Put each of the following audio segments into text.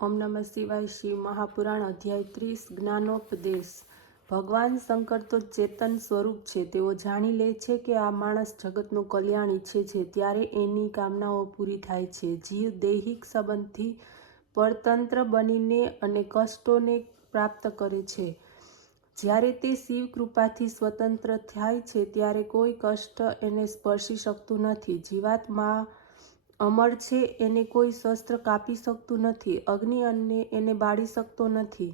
ओम नमः शिवाय। शिव महापुराण अध्याय 30 ज्ञानोपदेश। भगवान शंकर तो चेतन स्वरूप छे। तेओ जाणी ले छे के आ माणस जगतનું કલ્યાણ ઈચ્છે છે ત્યારે એની કામનાઓ પૂરી થાય છે। જીવ દૈહિક સંબંધથી પરતંત્ર બનીને અને કષ્ટોને પ્રાપ્ત કરે છે। જ્યારે તે શિવ કૃપાથી સ્વતંત્ર થાય છે ત્યારે કોઈ કષ્ટ એને સ્પર્શી શકતું નથી। જીવાત્મા અમર છે, એને કોઈ શસ્ત્ર કાપી શકતું નથી। અગ્નિ એને બાળી શકતો નથી,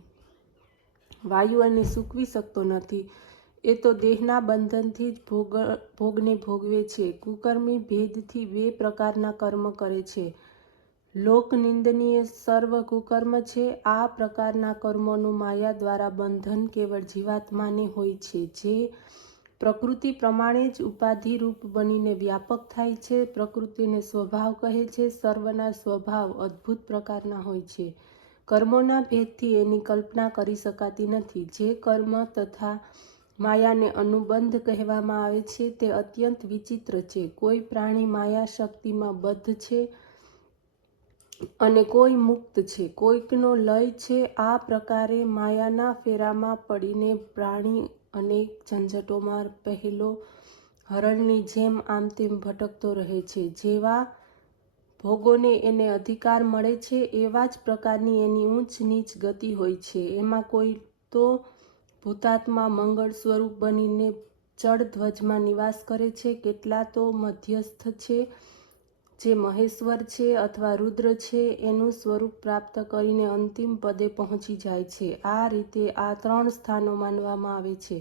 વાયુ એને સૂકવી શકતો નથી। એ તો દેહના બંધનથી જ ભોગને ભોગવે છે। કુકર્મી ભેદથી બે પ્રકારના કર્મ કરે છે। લોક નિંદનીય સર્વ કુકર્મ છે। આ પ્રકારના કર્મોનું માયા દ્વારા બંધન કેવળ જીવાત્માને હોય છે, જે પ્રકૃતિ પ્રમાણે જ ઉપાધિરૂપ બનીને વ્યાપક થાય છે। પ્રકૃતિને સ્વભાવ કહે છે। સર્વના સ્વભાવ અદ્ભુત પ્રકારના હોય છે। કર્મોના ભેદથી એની કલ્પના કરી શકાતી નથી। જે કર્મ તથા માયાને અનુબંધ કહેવામાં આવે છે તે અત્યંત વિચિત્ર છે। કોઈ પ્રાણી માયા શક્તિમાં બદ્ધ છે અને કોઈ મુક્ત છે, કોઈકનો લય છે। આ પ્રકારે માયાના ફેરામાં પડીને પ્રાણી અનેક ઝંઝટોમાં પહેલો હરણની જેમ આમ તેમ ભટકતો રહે છે। જેવા ભોગોને એને અધિકાર મળે છે એવા જ પ્રકારની એની ઊંચ નીચ ગતિ હોય છે। એમાં કોઈ તો ભૂતાત્મા મંગળ સ્વરૂપ બનીને ચડ ધ્વજમાં નિવાસ કરે છે, કેટલા તો મધ્યસ્થ છે, જે મહેશ્વર છે અથવા રુદ્ર છે, એનું સ્વરૂપ પ્રાપ્ત કરીને અંતિમ પદે પહોંચી જાય છે। આ રીતે આ ત્રણ સ્થાનો માનવામાં આવે છે।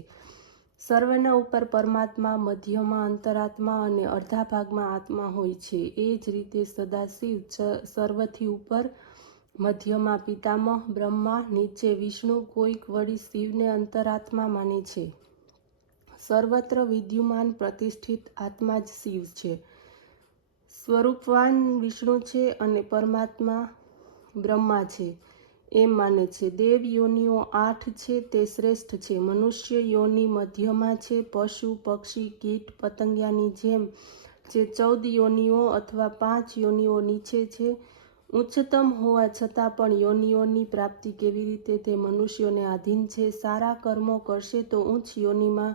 સર્વના ઉપર પરમાત્મા, મધ્યમાં અંતરાત્મા અને અડધા ભાગમાં આત્મા હોય છે। એ જ રીતે સદાશિવ સર્વથી ઉપર, મધ્યમાં પિતામહ બ્રહ્મા, નીચે વિષ્ણુ, કોઈક વળી શિવને અંતરાત્મા માને છે। સર્વત્ર વિદ્યુમાન પ્રતિષ્ઠિત આત્મા જ શિવ છે। સ્વરૂપવાન વિષ્ણુ છે અને પરમાત્મા બ્રહ્મા છે એમ માને છે। દેવ યોનિઓ 8 છે તે શ્રેષ્ઠ છે। મનુષ્ય યોનિ મધ્યમાં છે। પશુ, પક્ષી, કીટ, પતંગિયાની જેમ જે 14 યોનિઓ અથવા 5 યોનિઓ નીચે છે। ઉચ્ચતમ હોવા છતાં પણ યોનિઓની પ્રાપ્તિ કેવી રીતે તે મનુષ્યોને આધીન છે। સારા કર્મો કરશે તો ઉચ્ચ યોનિમાં,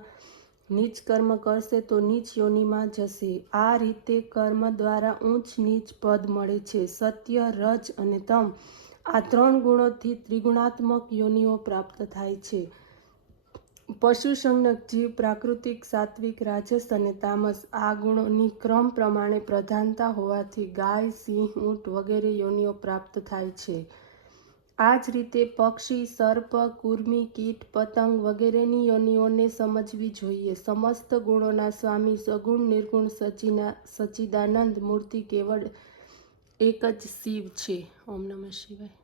નીચ કર્મ કરશે તો નીચ યોનિમાં જશે। આ રીતે કર્મ દ્વારા ઊંચ નીચ પદ મળે છે। સત્ય, રજ અને તમ આ ત્રણ ગુણોથી ત્રિગુણાત્મક યોનિઓ પ્રાપ્ત થાય છે। પશુ સંજ્ઞક જીવ પ્રાકૃતિક, સાત્વિક, રાજસ અને તામસ આ ગુણોની ક્રમ પ્રમાણે પ્રધાનતા હોવાથી ગાય, સિંહ, ઊંટ વગેરે યોનિઓ પ્રાપ્ત થાય છે। આ જ રીતે પક્ષી, સર્પ, કુર્મી, કીટ, પતંગ વગેરેની યોનિઓને સમજવી જોઈએ। સમસ્ત ગુણોના સ્વામી સગુણ નિર્ગુણ સચ્ચિદાનંદ મૂર્તિ કેવળ એક જ શિવ છે। ઓમ નમઃ શિવાય।